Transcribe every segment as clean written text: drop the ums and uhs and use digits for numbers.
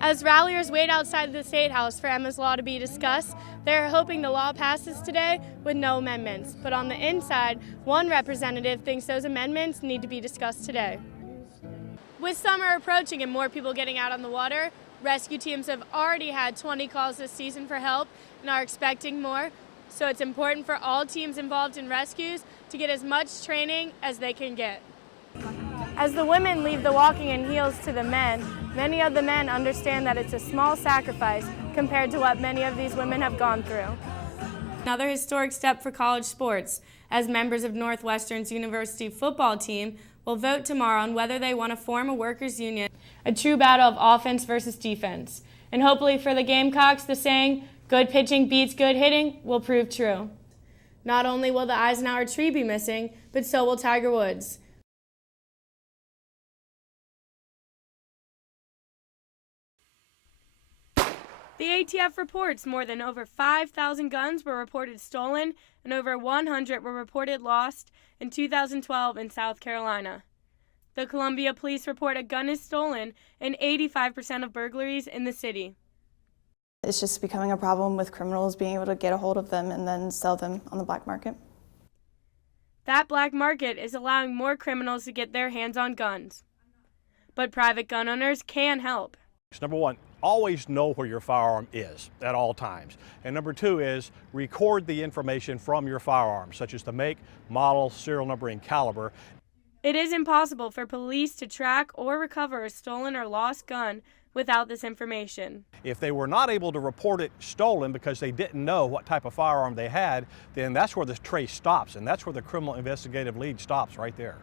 As ralliers wait outside the State House for Emma's law to be discussed, they're hoping the law passes today with no amendments. But on the inside, one representative thinks those amendments need to be discussed today. With summer approaching and more people getting out on the water, rescue teams have already had 20 calls this season for help and are expecting more. So it's important for all teams involved in rescues to get as much training as they can get. As the women leave the walking in heels to the men, many of the men understand that it's a small sacrifice compared to what many of these women have gone through. Another historic step for college sports, as members of Northwestern's University football team will vote tomorrow on whether they want to form a workers' union, a true battle of offense versus defense. And hopefully for the Gamecocks, the saying, "Good pitching beats good hitting," will prove true. Not only will the Eisenhower tree be missing, but so will Tiger Woods. The ATF reports more than over 5,000 guns were reported stolen and over 100 were reported lost in 2012 in South Carolina. The Columbia Police report a gun is stolen in 85% of burglaries in the city. It's just becoming a problem with criminals being able to get a hold of them and then sell them on the black market. That black market is allowing more criminals to get their hands on guns. But private gun owners can help. Number one, always know where your firearm is at all times. And number two is record the information from your firearm, such as the make, model, serial number, and caliber. It is impossible for police to track or recover a stolen or lost gun without this information. If they were not able to report it stolen because they didn't know what type of firearm they had, then that's where the trace stops, and that's where the criminal investigative lead stops, right there.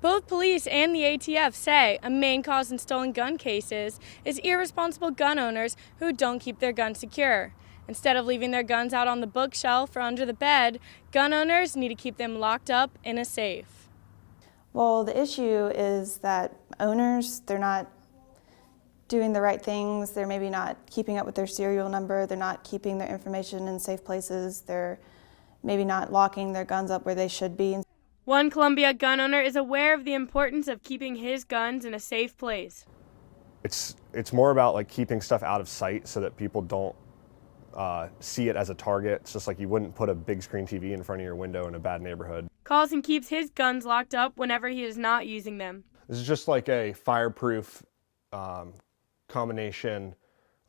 Both police and the ATF say a main cause in stolen gun cases is irresponsible gun owners who don't keep their guns secure. Instead of leaving their guns out on the bookshelf or under the bed, gun owners need to keep them locked up in a safe. Well, the issue is that owners, they're not doing the right things. They're maybe not keeping up with their serial number. They're not keeping their information in safe places. They're maybe not locking their guns up where they should be. One Columbia gun owner is aware of the importance of keeping his guns in a safe place. It's more about like keeping stuff out of sight so that people don't see it as a target. It's just like you wouldn't put a big screen TV in front of your window in a bad neighborhood. Carlson keeps his guns locked up whenever he is not using them. This is just like a fireproof combination,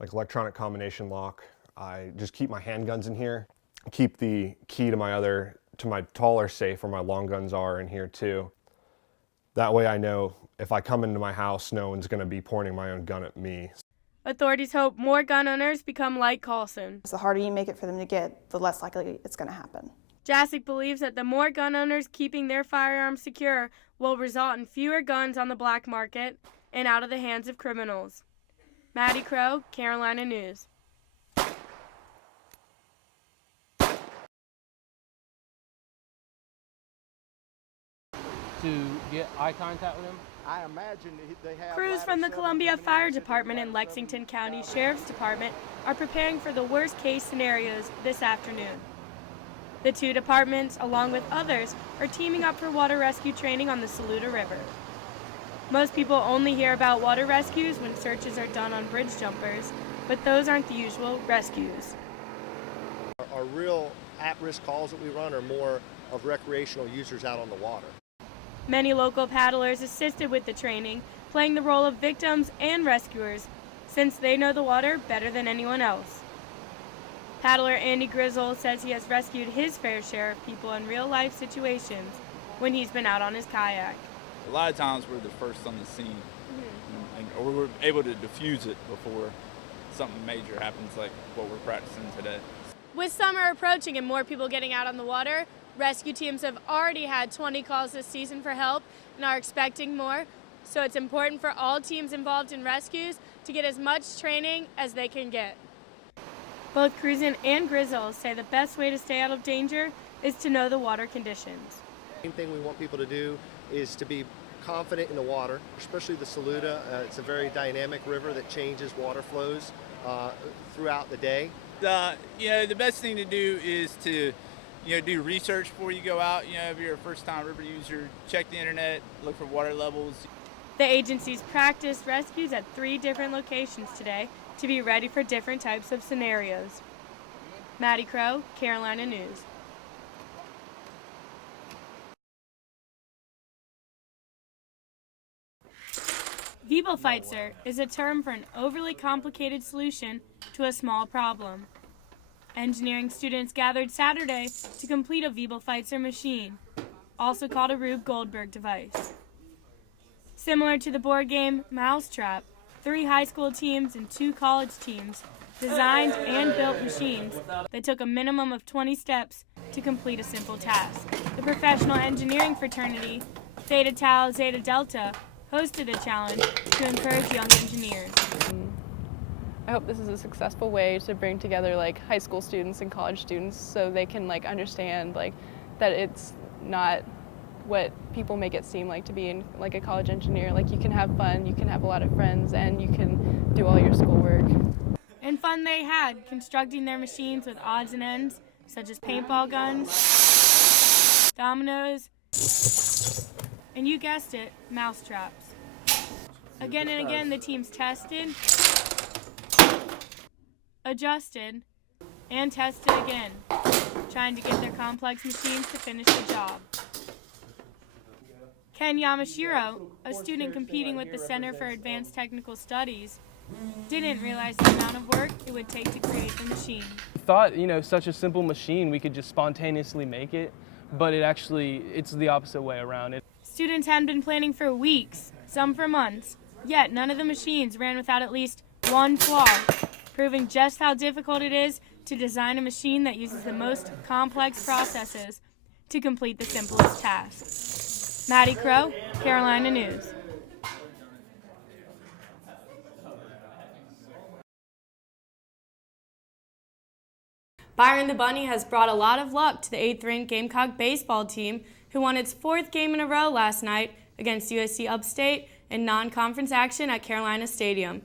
like electronic combination lock. I just keep my handguns in here, keep the key to my taller safe where my long guns are in here too. That way I know if I come into my house, no one's going to be pointing my own gun at me. Authorities hope more gun owners become like Carlson. The harder you make it for them to get, the less likely it's going to happen. Jasic believes that the more gun owners keeping their firearms secure will result in fewer guns on the black market and out of the hands of criminals. Mattie Crow, Carolina News. To get eye contact with him? I imagine they have. Crews from the Columbia Fire Department and Lexington County Sheriff's Department are preparing for the worst-case scenarios this afternoon. The two departments, along with others, are teaming up for water rescue training on the Saluda River. Most people only hear about water rescues when searches are done on bridge jumpers, but those aren't the usual rescues. Our real at-risk calls that we run are more of recreational users out on the water. Many local paddlers assisted with the training, playing the role of victims and rescuers, since they know the water better than anyone else. Paddler Andy Grizzle says he has rescued his fair share of people in real-life situations when he's been out on his kayak. A lot of times we're the first on the scene, or we're able to diffuse it before something major happens like what we're practicing today. With summer approaching and more people getting out on the water, rescue teams have already had 20 calls this season for help and are expecting more. So it's important for all teams involved in rescues to get as much training as they can get. Both Cruzen and Grizzle say the best way to stay out of danger is to know the water conditions. The main thing we want people to do is to be confident in the water, especially the Saluda. It's a very dynamic river that changes water flows throughout the day. The best thing to do is to do research before you go out. If you're a first-time river user, check the internet, look for water levels. The agencies practiced rescues at 3 different locations today to be ready for different types of scenarios. Mattie Crow, Carolina News. Wiebelfeitzer is a term for an overly complicated solution to a small problem. Engineering students gathered Saturday to complete a Wiebelfeitzer machine, also called a Rube Goldberg device. Similar to the board game Mousetrap, 3 high school teams and 2 college teams designed and built machines that took a minimum of 20 steps to complete a simple task. The professional engineering fraternity, Theta Tau Zeta Delta, hosted a challenge to encourage young engineers. I hope this is a successful way to bring together high school students and college students so they can understand that it's not what people make it seem like to be a college engineer. You can have fun, you can have a lot of friends, and you can do all your schoolwork. And fun they had, constructing their machines with odds and ends, such as paintball guns, dominoes, and you guessed it, mousetraps. Again and again, the teams tested, adjusted, and tested again, trying to get their complex machines to finish the job. Ken Yamashiro, a student competing with the Center for Advanced Technical Studies, didn't realize the amount of work it would take to create the machine. Thought, such a simple machine, we could just spontaneously make it, but it's the opposite way around. Students hadn't been planning for weeks, some for months, yet none of the machines ran without at least one flaw, proving just how difficult it is to design a machine that uses the most complex processes to complete the simplest tasks. Mattie Crow, Carolina News. Byron the Bunny has brought a lot of luck to the 8th-ranked Gamecock baseball team, who won its 4th game in a row last night against USC Upstate in non-conference action at Carolina Stadium.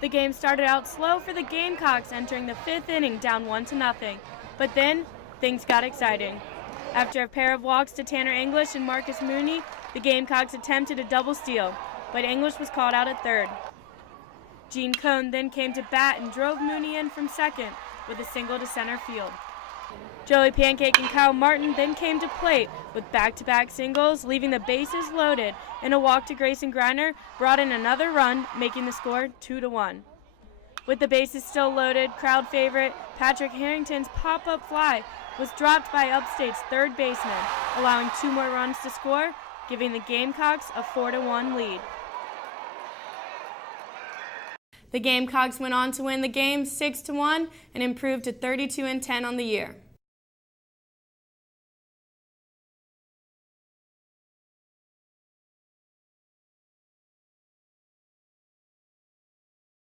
The game started out slow for the Gamecocks, entering the 5th inning down 1-0, but then things got exciting. After a pair of walks to Tanner English and Marcus Mooney, the Gamecocks attempted a double steal, but English was called out at 3rd. Gene Cohn then came to bat and drove Mooney in from 2nd with a single to center field. Joey Pancake and Kyle Martin then came to plate with back-to-back singles, leaving the bases loaded, and a walk to Grayson Griner brought in another run, making the score 2-1. With the bases still loaded, crowd favorite Patrick Harrington's pop-up fly was dropped by Upstate's 3rd baseman, allowing 2 more runs to score, giving the Gamecocks a 4-1 lead. The Gamecocks went on to win the game 6-1 and improved to 32-10 on the year.